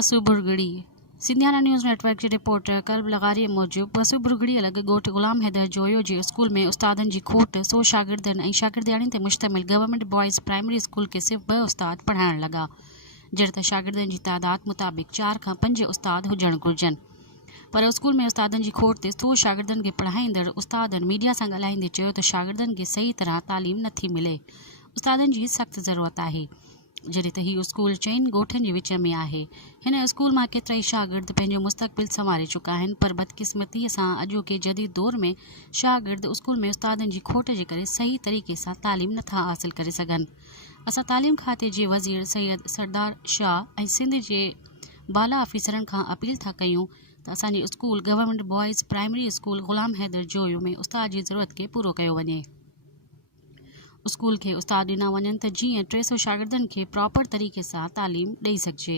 मसूब बुरगड़ी। सिंधियाना न्यूज़ नेटवर्क जे रिपोर्टर करब लगारी मूजिब मसूब बुरगड़ी लॻ ॻोठ गुलाम हैदर जोयो जे स्कूल में उस्तादनि जी खोट 100 शागिर्दनि ऐं शागिर्दियाणियुनि ते मुश्तमिल गवर्नमेंट बॉयज़ प्राइमरी स्कूल के सिर्फ़ 2 उस्ताद पढ़ाइण लॻा, जॾहिं त शागिर्दनि जी तादाद मुताबिक़ 4 खां 5 उस्ताद हुजणु घुरिजनि। पर स्कूल में उस्तादनि जी खोट ते 100 शागिर्दनि खे पढ़ाईंदड़ उस्तादनि मीडिया सां ॻाल्हाईंदे चयो त शागिर्दनि खे सही तरह तालीम नथी मिले। उस्तादनि जी सख़्त ज़रूरत आहे, जॾहिं त हीउ स्कूल 4 ॻोठनि जे विच में आहे। हिन स्कूल मां केतिरा ई शागिर्द पंहिंजो मुस्तक़बिल संवारे चुका आहिनि, पर बदकिस्मतीअ सां अॼोके जदीद दौर में शागिर्द स्कूल में उस्तादनि जी खोट जे करे सही तरीक़े सां तालीम नथा हासिल करे सघनि। असां तालीम खाते जे वज़ीर सैयद सरदार शाह ऐं सिंध जे बाला ऑफिसरनि खां अपील था कयूं त असांजे school government boys primary school Ghulam Haider Joyo में उस्ताद जी ज़रूरत खे पूरो कयो वञे। स्कूल खे उस्ताद ॾिना वञनि त जीअं 300 शागिर्दनि खे प्रॉपर तरीक़े सां तालीम ॾेई सघिजे।